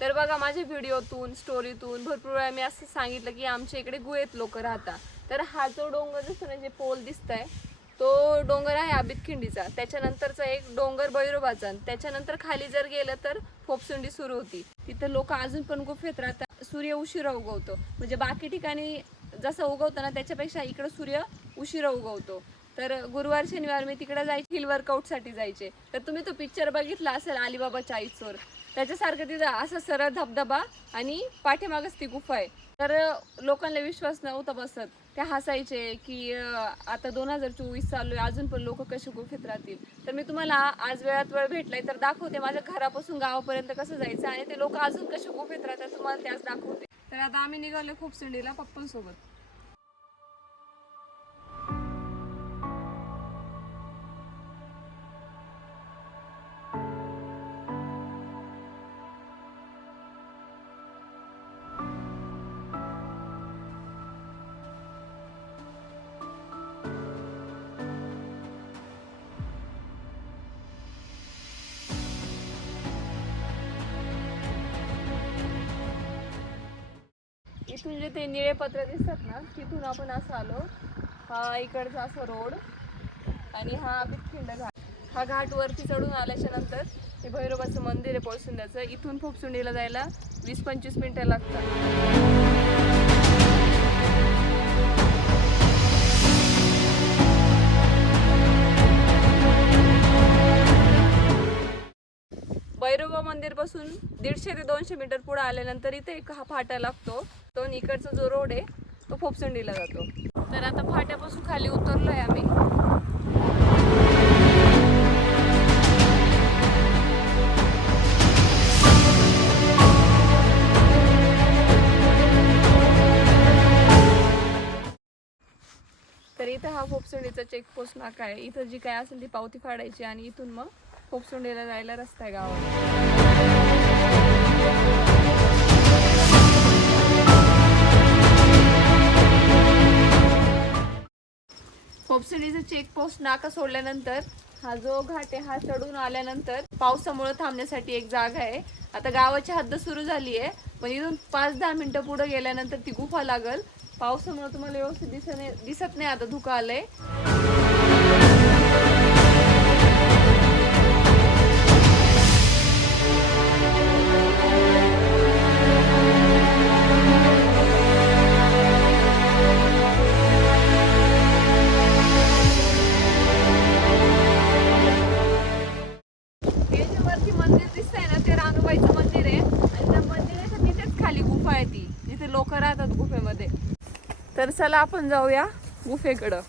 तर बघा माझ्या व्हिडिओतून स्टोरीतून भरपूर वेळा मी असं सांगितलं की आमच्या इकडे गुहेत लोक राहतात. तर हा जो डोंगर दिसतो ना जे पोल दिसतंय तो डोंगर आहे आबितखिंडीचा त्याच्यानंतरचा एक डोंगर भैरोबाचा आणि त्याच्यानंतर खाली जर गेलं तर फोपसुंडी सुरू होती. तिथं लोक अजून पण गुफेत राहतात. सूर्य उशिरा उगवतो. म्हणजे बाकी ठिकाणी जसं उगवतो ना त्याच्यापेक्षा इकडं सूर्य उशिरा उगवतो. तर गुरुवार शनिवार मी तिकडे जायचे हिल वर्कआउटसाठी जायचे. तर तुम्ही तो पिक्चर बघितला असेल अलिबाबा चाळीसवर त्याच्यासारखं तिथं असं सरळ धबधबा आणि पाठीमागच ती गुफा आहे. तर लोकांना विश्वास नव्हता बसत. ते हसायचे की आता दोन हजार चोवीस चालू आहे अजून पण लोक कसे गुफेत राहतील? तर मी तुम्हाला आज वेळात वेळ भेटलाय तर दाखवते माझ्या घरापासून गावापर्यंत कसं जायचं आणि ते लोक अजून कसे गुफेत राहतात तुम्हाला त्याच दाखवते. तर आता आम्ही निघालो खूप सिंडीला पप्पांसोबत. इथून जे ते निळे पत्र दिसतात ना तिथून आपण असं आलो. हा इकडचा असा रोड आणि हा बिटखिंड घाट. हा घाट वरती चढून आल्याच्यानंतर हे भैरोबाचं मंदिर आहे पोळसुंड्याचं इथून फुपसुंडीला जायला वीस पंचवीस मिनटं लागतात. इथून दीडशे ते दोनशे मीटर पुढे आल्यानंतर इथे एक हा फाटा लागतो. तो इकडचा जो रोड आहे तो फोपसंडीला जातो. तर आता फाट्यापासून खाली उतरलो आहे आम्ही. तर इथं हा फोपसंडीचा चेकपोस्ट नाका आहे. इथं जी काय असेल ती पावती फाडायची आणि इथून मग फोपसुंडीला जायला रस्ता आहे गावाला फोपसडीचं चेकपोस्ट नाका सोडल्यानंतर हा जो घाट आहे हा चढून आल्यानंतर पावसामुळे थांबण्यासाठी एक जागा आहे. आता गावाची हद्द सुरू झाली आहे पण इथून पाच दहा मिनटं पुढे गेल्यानंतर ती गुफा लागल. पावसामुळे तुम्हाला व्यवस्थित दिसत दिसत नाही आता धुकं आलंय. चला आपण जाऊया गुफेकडं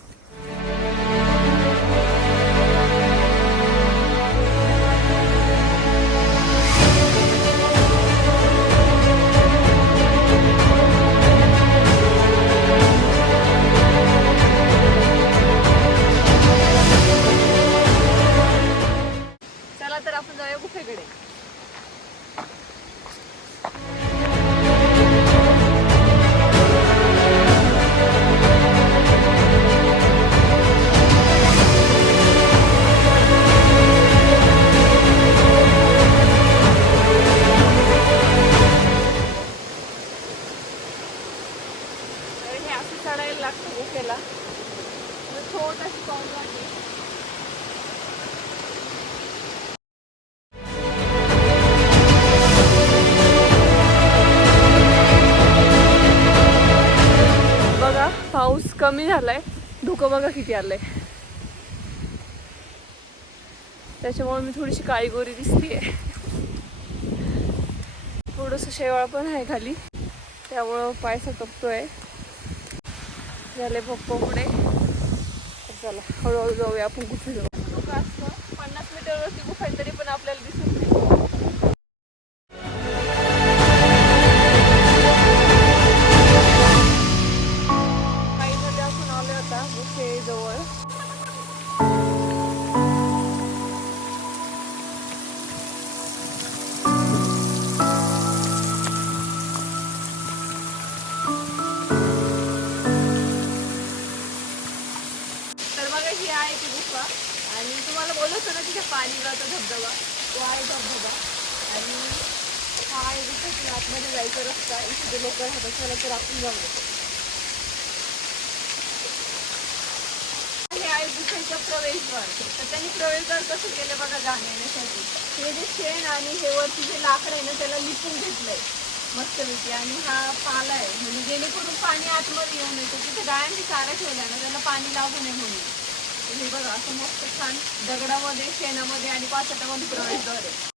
कमी झालाय. धुकं बघा किती आलंय. त्याच्यामुळे मी थोडीशी काळीगोरी दिसतीये. थोडस शेवाळ पण आहे खाली. त्यामुळं पाय सटकतोय झाले पप्पा पुढे. तर चला हळूहळू जाऊया आपण कुठे जाऊ. धुकं असतं पन्नास मीटरवरती गुफा आहे तरी पण आपल्याला दिसत नाही. धबधबा वाय धबधबा. आणि हा आहे गुफेतून आतमध्ये जायचा रस्ता. इथे ते लोक राहतात चला तर आपण जाऊ हे आहे गुफेचं प्रवेशद्वार. तर त्यांनी प्रवेशद्वार कसं केलं बघा जाण्या येण्यासाठी हे जे शेण आणि हे वरती जे लाकड आहे ना त्याला लिपून घेतलंय. मस्तपैकी. आणि हा पाला आहे. म्हणजे जेणेकरून पाणी आतमध्ये येऊ नये. तिथे गायांनी चारा ठेवला ना त्याला पाणी लागू नये म्हणून. हे बघा असं मस्त छान दगडामध्ये शेणामध्ये आणि पाचटामध्ये प्रवेशद्वार आहे?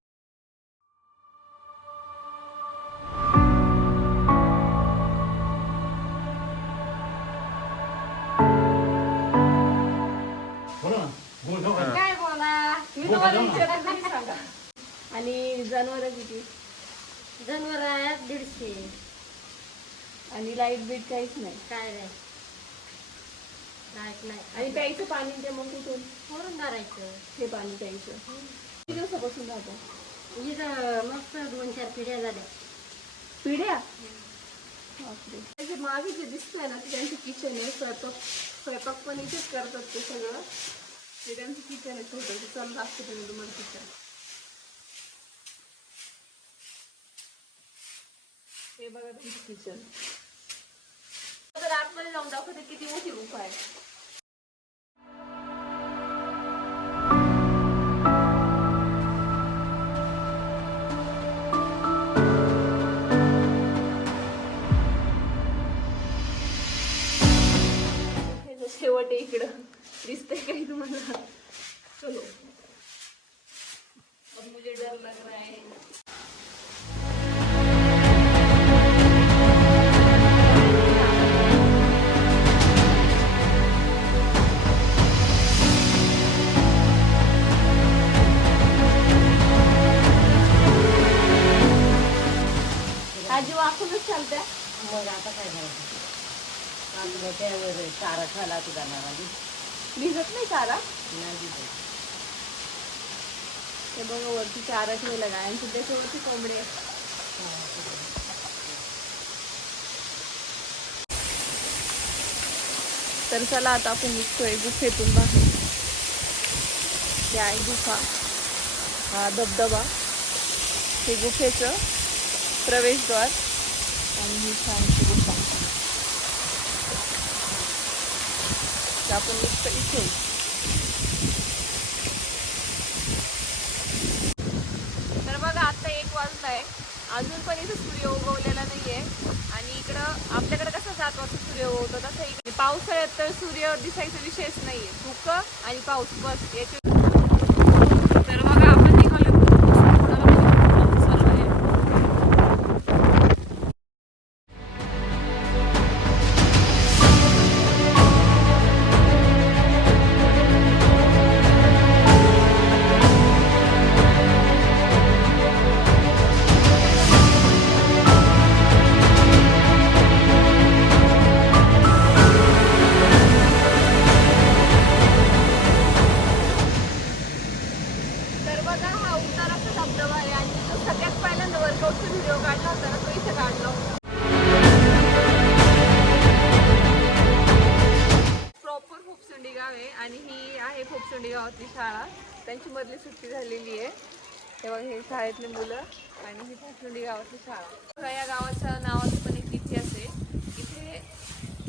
काय बोला मी तुम्हाला विचारत नाही सांगा. आणि जनावर किती? जनावर आहेत दीडशे. आणि लाइट बीट काहीच नाही. काय नाही. आणि प्यायचं पाणी ते मग कुठून? वरून धरायचं. हे पाणी प्यायचं. किती दिवसापासून राहतं? इथं मस्त दोन चार पिढ्या झाल्या. पिढ्या. त्याचे मागे जे दिसतंय ना ते त्यांचं किचन आहे स्वयंपाक स्वयंपाक पण इथेच करतात ते सगळं. ते त्यांचं किचन आहे छोटं ते चल लागतं तुम्ही तुम्हाला किचन हे बघा तुमचं किचन तर आतमध्ये जाऊन दाखवते किती मोठी गुफा आहे. गुफेचं खाला तुझा नावाली भिजत नाही चारा? नाही. ते बघा वरती चारा ठेवला गायांची त्याच्यावरती कोंबडी आहे. तर चला आता आपण निघतोय गुफेतून बाहेर ते आहे गुफा हा धबधबा हे गुफेचं प्रवेशद्वार. आणि ही छानशी तर आपण निघतो इथे. तर बघा आता एक वाजलाय अजून पण इथं सूर्य उगवलेला नाहीये. आणि इकडं आपल्याकडे कसं सात वाजता सूर्य उगवतो तसं इकडे. पावसाळ्यात तर सूर्य दिसायचा विषयच नाहीये. धुकं आणि पाऊस बस याचे आहे गावातली शाळा. त्यांची मधली सुट्टी झालेली आहे. तेव्हा हे शाळेतले मुलं आणि ही फोपसुंडी गावातली शाळा. या गावाच्या नावाचा पण एक इतिहास आहे. इथे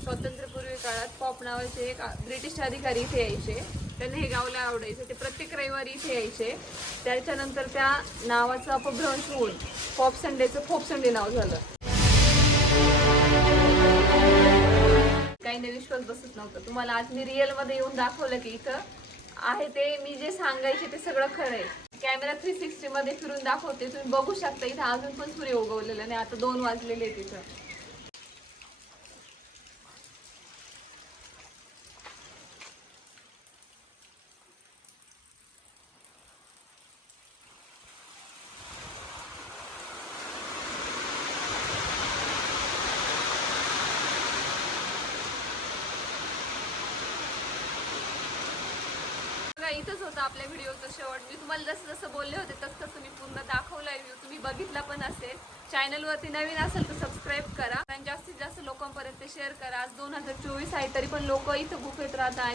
स्वातंत्र्यपूर्वी काळात पॉप नावाचे एक ब्रिटिश अधिकारी इथे यायचे. त्यांना हे गावला आवडायचं. ते प्रत्येक रविवारी इथे यायचे. त्याच्यानंतर त्या नावाचं अपभ्रंश होऊन पॉप संडेचं फोप संडे नाव झालं. काहींना विश्वास बसत नव्हता. तुम्हाला आज मी रिअलमध्ये येऊन दाखवलं की इथं आहे ते मी जे सांगायचे ते सगळं खरं आहे कॅमेरा थ्री सिक्स्टी मध्ये फिरून दाखवते तुम्ही बघू शकता इथं अजून पण सूर्य उगवलेला नाही आता दोन वाजलेले तिथं बघा इथंच होतं आपल्या व्हिडिओचं शेवट. मी तुम्हाला जसं जसं बोलले होते तसं तसं मी पूर्ण दाखवला व्ह्यू तुम्ही बघितला पण असेल. चॅनलवरती नवीन असेल तर सबस्क्राईब करा. आणि जास्तीत जास्त लोकांपर्यंत शेअर करा. आज दोन हजार चोवीस आहे तरी पण लोक इथं गुफेत राहतात